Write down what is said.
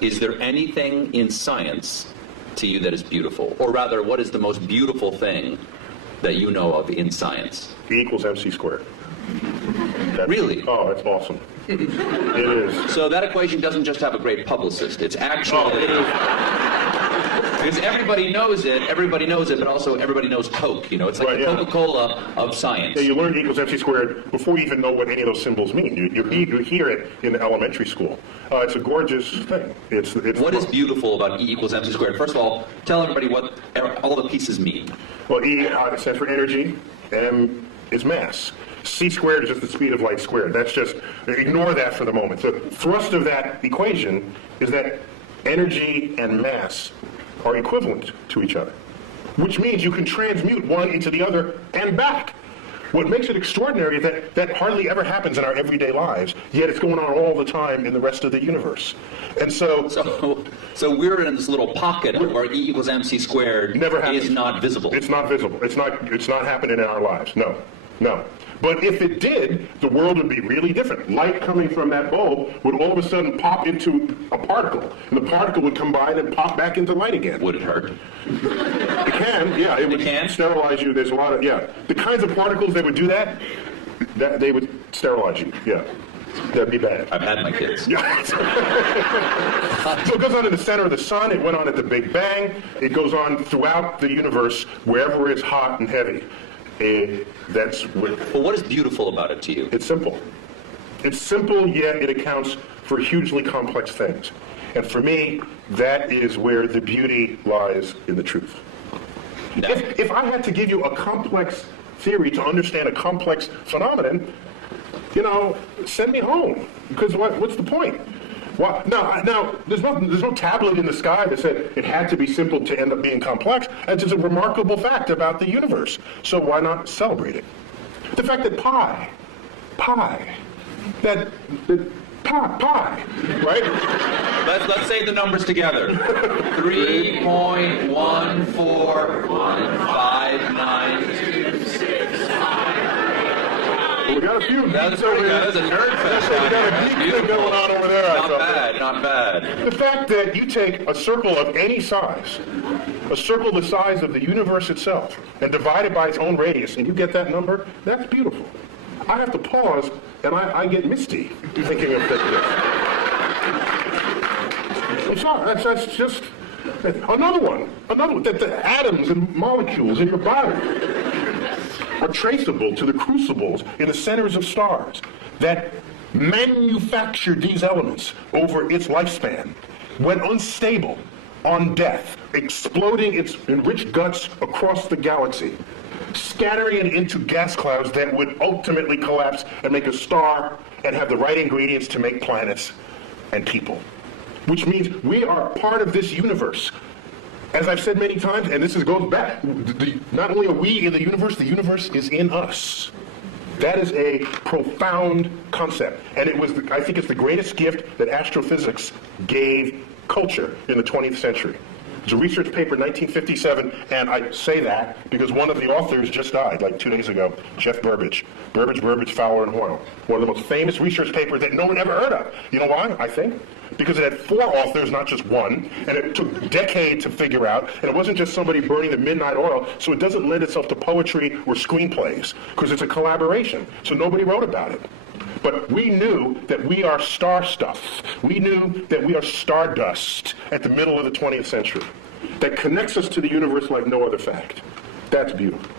Is there anything in science to you that is beautiful? Or rather, what is the most beautiful thing that you know of in science? E equals MC squared. Really? Oh, that's awesome. It is. So that equation doesn't just have a great publicist. It's actually... Because everybody knows it, but also everybody knows Coke. You know, it's like the Coca-Cola of science. Yeah, you learn E equals MC squared before you even know what any of those symbols mean. You hear it in elementary school. It's a gorgeous thing. What is beautiful about E equals MC squared? First of all, tell everybody what all the pieces mean. Well, E stands for energy, M is mass. C squared is just the speed of light squared. That's just, ignore that for the moment. The thrust of that equation is that energy and mass are equivalent to each other, which means you can transmute one into the other and back. What makes it extraordinary is that hardly ever happens in our everyday lives, yet it's going on all the time in the rest of the universe. And so we're in this little pocket where E equals MC squared is not visible. It's not visible. It's not happening in our lives. No. But if it did, the world would be really different. Light coming from that bulb would all of a sudden pop into a particle, and the particle would combine and pop back into light again. Would it hurt? It can, yeah. It would sterilize you. There's a lot of, the kinds of particles that would do that they would sterilize you, yeah. That'd be bad. I've had my kids. Yeah. So it goes on in the center of the sun. It went on at the Big Bang. It goes on throughout the universe, wherever it's hot and heavy. That's what... Well, what is beautiful about it to you? It's simple. It's simple, yet it accounts for hugely complex things. And for me, that is where the beauty lies in the truth. No. If I had to give you a complex theory to understand a complex phenomenon, send me home. Because what's the point? Well, now, there's no tablet in the sky that said it had to be simple to end up being complex. That's just a remarkable fact about the universe. So why not celebrate it? The fact that pi, right? Let's say the numbers together. 3.1415926. We got a few That's a nerd fest. We got a geek thing going on over there. Not bad. The fact that you take a circle of any size, a circle the size of the universe itself, and divide it by its own radius, and you get that number, that's beautiful. I have to pause, and I get misty thinking of this. It's not, that's just another one, that the atoms and molecules in your body are traceable to the crucibles in the centers of stars that manufactured these elements over its lifespan, when unstable, on death, exploding its enriched guts across the galaxy, scattering it into gas clouds that would ultimately collapse and make a star and have the right ingredients to make planets and people. Which means we are part of this universe. As I've said many times, and this goes back, not only are we in the universe is in us. That is a profound concept. And I think it's the greatest gift that astrophysics gave culture in the 20th century. It's a research paper in 1957, and I say that because one of the authors just died like 2 days ago, Jeff Burbidge. Burbidge, Fowler, and Hoyle. One of the most famous research papers that no one ever heard of. You know why, I think? Because it had 4 authors, not just one, and it took a decade to figure out, and it wasn't just somebody burning the midnight oil, so it doesn't lend itself to poetry or screenplays, because it's a collaboration, so nobody wrote about it. But we knew that we are star stuff. We knew that we are stardust at the middle of the 20th century. That connects us to the universe like no other fact. That's beautiful.